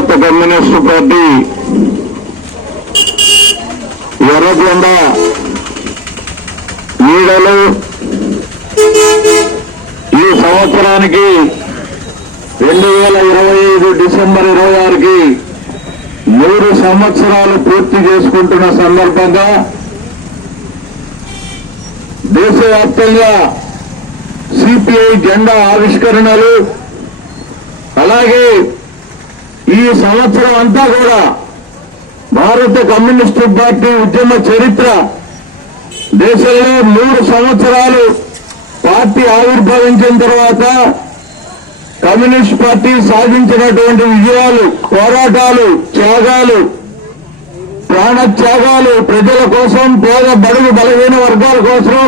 భారత communist party ఎర్రకొండ ఈడలు ఈ సంవత్సరానికి 2025 డిసెంబర్ 26కి 3 సంవత్సరాలు పూర్తి చేసుకుంటున్న సందర్భంగా దేశవ్యాప్తంగా సిపిఐ జెండా ఆవిష్కరణలు, అలాగే ఈ సంవత్సరం అంతా కూడా భారత కమ్యూనిస్టు పార్టీ ఉద్యమ చరిత్ర, దేశంలో 3 సంవత్సరాలు పార్టీ ఆవిర్భవించిన తర్వాత కమ్యూనిస్ట్ పార్టీ సాధించినటువంటి విజయాలు, పోరాటాలు, త్యాగాలు, ప్రాణత్యాగాలు, ప్రజల కోసం, పేద బడుగు బలహీన వర్గాల కోసం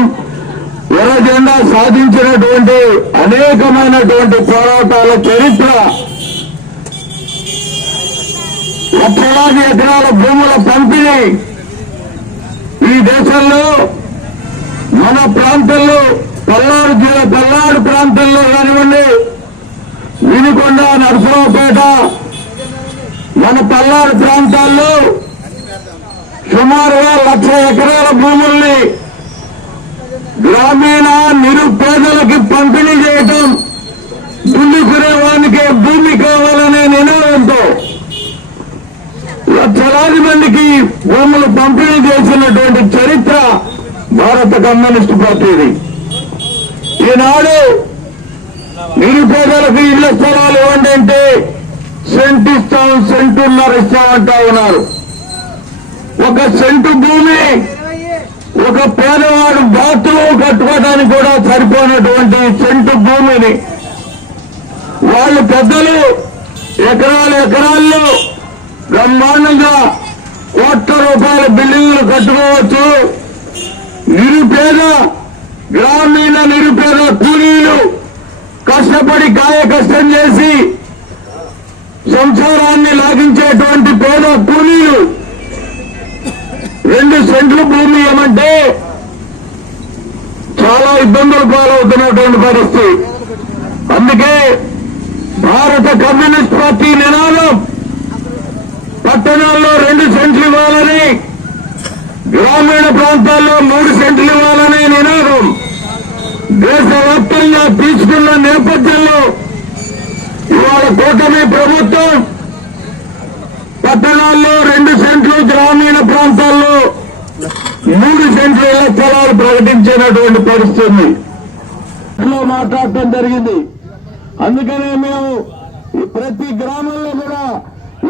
ఎర్ర జెండా సాధించినటువంటి అనేకమైనటువంటి పోరాటాల చరిత్ర, లక్షలాది ఎకరాల భూముల పంపిణీ ఈ దేశంలో మన ప్రాంతంలో పల్నాడు జిల్లా పల్నాడు ప్రాంతంలో కానివ్వండి, వినుకొండ, నరసరావుపేట, మన పల్నాడు ప్రాంతాల్లో సుమారుగా 1,00,000 ఎకరాల భూముల్ని గ్రామీణ నిరుపేదలకి పంపిణీ చేయటం, దున్నుకునే వానికి భూమి కావాలనే నినాదంతో లక్షలాది మందికి భూములు పంపిణీ చేసినటువంటి చరిత్ర భారత కమ్యూనిస్టు పార్టీది. ఈనాడు నిరుపేదలకు ఇళ్ల స్థలాలు ఇవ్వండి అంటే సెంటు ఇస్తాం, సెంటున్నర ఇస్తామంటా ఉన్నారు. 1 సెంటు భూమి ఒక పేదవాడు బాత్రూమ్ కట్టుకోవడానికి కూడా సరిపోయినటువంటి సెంటు భూమిని వాళ్ళు పెద్దలు ఎకరాల్లో బ్రహ్మాండంగా కోట్ల రూపాయల బిల్డింగులు కట్టుకోవచ్చు. నిరుపేద గ్రామీణ నిరుపేద కూలీలు కష్టపడి కాయ కష్టం చేసి సంసారాన్ని లాగించేటువంటి పేద కూలీలు 2 సెంట్లు భూమి ఏమంటే చాలా ఇబ్బందులు పాలవుతున్నటువంటి పరిస్థితి. అందుకే భారత కమ్యూనిస్ట్ పార్టీ నినాదం పట్టణాల్లో 2 సెంట్లు ఇవ్వాలని, గ్రామీణ ప్రాంతాల్లో 3 సెంట్లు ఇవ్వాలనే నినాదం దేశవ్యాప్తంగా తీసుకున్న నేపథ్యంలో ఇవాళ కూటమి ప్రభుత్వం పట్టణాల్లో 2 సెంట్లు, గ్రామీణ ప్రాంతాల్లో 3 సెంట్ల ఇళ్ల స్థలాలు ప్రకటించినటువంటి పరిస్థితి మాట్లాడటం జరిగింది. అందుకనే మేము ప్రతి గ్రామంలో కూడా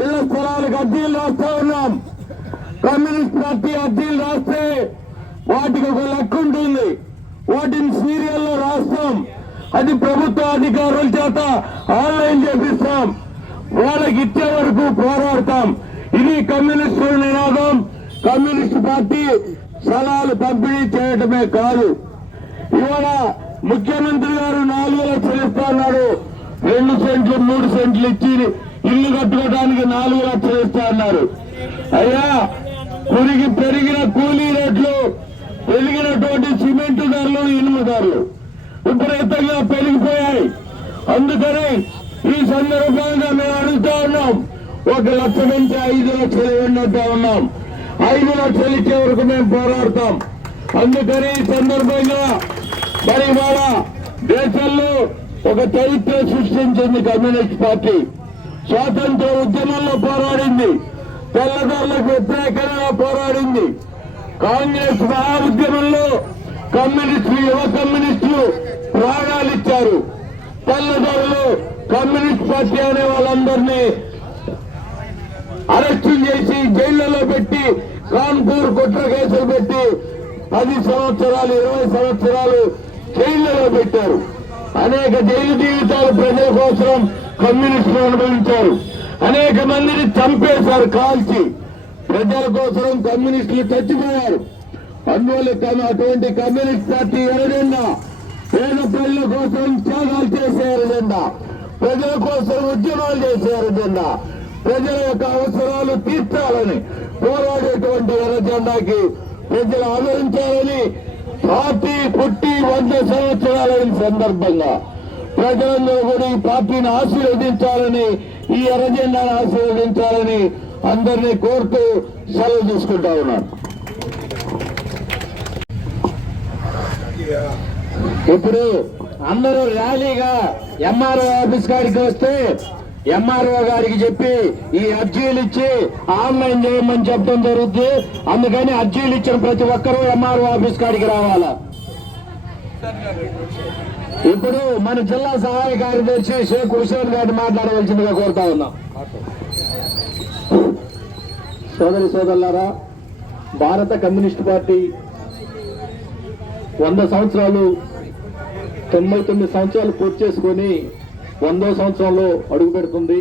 ఇళ్ల స్థలాలకు అర్జీలు రాస్తా ఉన్నాం. కమ్యూనిస్ట్ పార్టీ అర్జీలు రాస్తే వాటికి ఒక లెక్క ఉంటుంది, వాటిని సీరియల్లో రాస్తాం. అది ప్రభుత్వ అధికారుల చేత ఆన్లైన్ చేపిస్తాం. వాళ్ళకి ఇచ్చే వరకు పోరాడతాం. ఇది కమ్యూనిస్టుల నినాదం. కమ్యూనిస్ట్ పార్టీ స్థలాలు పంపిణీ చేయటమే కాదు, ఇవాళ ముఖ్యమంత్రి గారు 4 లక్షలు ఇస్తాన్నాడు. 2 సెంట్లు 3 సెంట్లు ఇచ్చి ఇల్లు కట్టుకోవడానికి 4 లక్షలు ఇస్తా అన్నారు. అయ్యా, పెరిగిన కూలీ రేట్లు, పెరిగినటువంటి సిమెంట్ ధరలు, ఇనుము ధరలు విపరీతంగా పెరిగిపోయాయి. అందుకని ఈ సందర్భంగా మేము అడుగుతా ఉన్నాం, 1 లక్ష నుంచి 5 లక్షలు ఇవ్వండి ఉన్నాం. 5 లక్షలు ఇచ్చే వరకు మేము పోరాడతాం. అందుకని ఈ సందర్భంగా మరి ఇవాళ దేశంలో ఒక చరిత్ర సృష్టించింది కమ్యూనిస్ట్ పార్టీ. స్వాతంత్ర ఉద్యమంలో పోరాడింది, తెల్లదొరలకు వ్యతిరేకంగా పోరాడింది. కాంగ్రెస్ మహా ఉద్యమంలో కమ్యూనిస్టులు, యువ కమ్యూనిస్టులు ప్రాణాలు ఇచ్చారు. తెల్లదొరలు కమ్యూనిస్ట్ పార్టీ అనే వాళ్ళందరినీ అరెస్టు చేసి జైళ్లలో పెట్టి, కాన్పూర్ కుట్ర కేసులు పెట్టి 10 సంవత్సరాలు 20 సంవత్సరాలు జైళ్లలో పెట్టారు. అనేక జైలు జీవితాలు ప్రజల కోసం కమ్యూనిస్టులు అనుభవించారు. అనేక మందిని చంపేశారు కాల్చి. ప్రజల కోసం కమ్యూనిస్టులు చచ్చిపోయారు. అందువల్ల అటువంటి కమ్యూనిస్ట్ పార్టీ ఎర్రజెండా పేద ప్రజల కోసం త్యాగాలు చేసే ఎర్రజెండా, ప్రజల కోసం ఉద్యమాలు చేసే ఎర్రజెండా, ప్రజల యొక్క అవసరాలు తీర్చాలని పోరాడేటువంటి ఎర్రజెండాకి ప్రజలు ఆదరించాలని పార్టీ పుట్టి 100 సంవత్సరాలైన సందర్భంగా ప్రజలందరూ కూడా ఈ పార్టీని ఆశీర్వదించాలని, ఈ ఎర్రజెండాను ఆశీర్వదించాలని అందరినీ కోరుతూ సెలవు తీసుకుంటా ఉన్నాను. ఇప్పుడు అందరూ ర్యాలీగా ఎంఆర్ఓ ఆఫీస్ కాడికి వస్తే ఎంఆర్ఓ గారికి చెప్పి ఈ అర్జీలు ఇచ్చి ఆన్లైన్ చేయమని చెప్పడం జరుగుతుంది. అందుకని అర్జీలు ఇచ్చిన ప్రతి ఒక్కరూ ఎంఆర్ఓ ఆఫీస్ కాడికి రావాలా. ఇప్పుడు మన జిల్లా సహాయ కార్యదర్శి షేక్ హుసేన్ గారిని మాట్లాడవలసిందిగా కోరుతా ఉన్నాం. సోదరి సోదరులారా, భారత కమ్యూనిస్ట్ పార్టీ 100 సంవత్సరాలు 99 సంవత్సరాలు పూర్తి చేసుకొని 100వ సంవత్సరంలో అడుగు పెడుతుంది.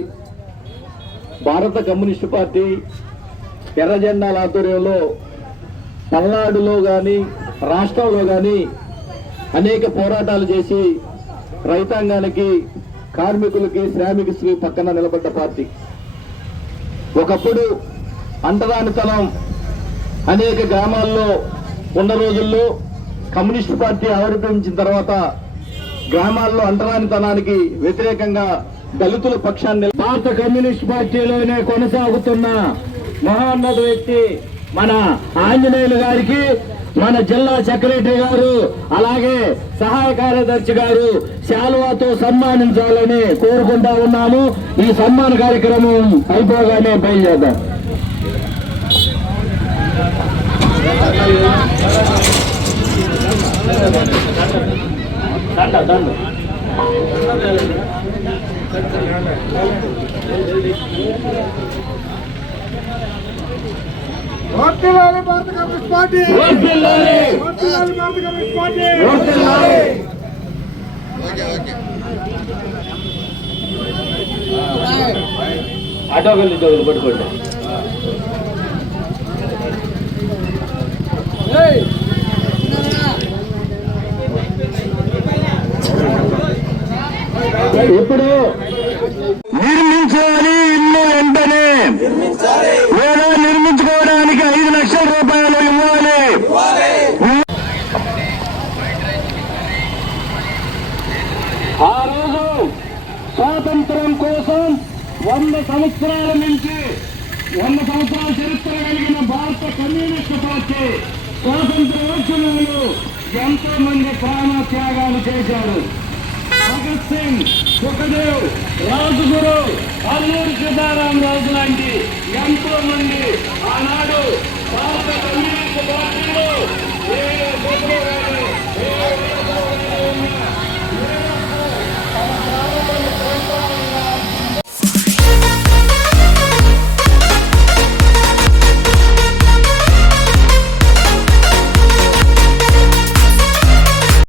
భారత కమ్యూనిస్టు పార్టీ ఎర్రజెండాల ఆధ్వర్యంలో పల్నాడులో కానీ రాష్ట్రంలో కానీ అనేక పోరాటాలు చేసి రైతాంగానికి, కార్మికులకి, శ్రామికులకి పక్కన నిలబడ్డ పార్టీ. ఒకప్పుడు అంటరానితనం అనేక గ్రామాల్లో ఉన్న రోజుల్లో కమ్యూనిస్టు పార్టీ ఆవిర్భవించిన తర్వాత గ్రామాల్లో అంటరానితనానికి వ్యతిరేకంగా దళితుల పక్షాన్ని భారత కమ్యూనిస్ట్ పార్టీలోనే కొనసాగుతున్న మహోన్నత వ్యక్తి మన ఆంజనేయులు గారికి మన జిల్లా సెక్రటరీ గారు అలాగే సహాయ కార్యదర్శి గారు శాలువాతో సన్మానించాలని కోరుకుంటా ఉన్నాము. ఈ సన్మాన కార్యక్రమం అయిపోగానే బయలుదేద్దాం. భారత కమ్యూనిస్ట్ పార్టీ ఆటోకెళ్ళి జోగులు పట్టుకోండి. ఇప్పుడు నిర్మించాలి ఇల్లు వెంటనే, లేదా నిర్మించుకోవడానికి 5 లక్షల రూపాయలు ఇవ్వాలి. ఆ రోజు స్వాతంత్రం కోసం 100 సంవత్సరాల నుంచి 100 సంవత్సరాల చరిత్ర కలిగిన భారత కమ్యూనిస్టు పార్టీ స్వాతంత్రోద్యమంలో ఎంతో మంది ప్రాణ త్యాగాలు చేశారు. భగత్ సింగ్, సుఖదేవ్, రాజుగురు, అల్లూరి సీతారామరాజు లాంటి ఎంతో మంది ఆనాడు భారత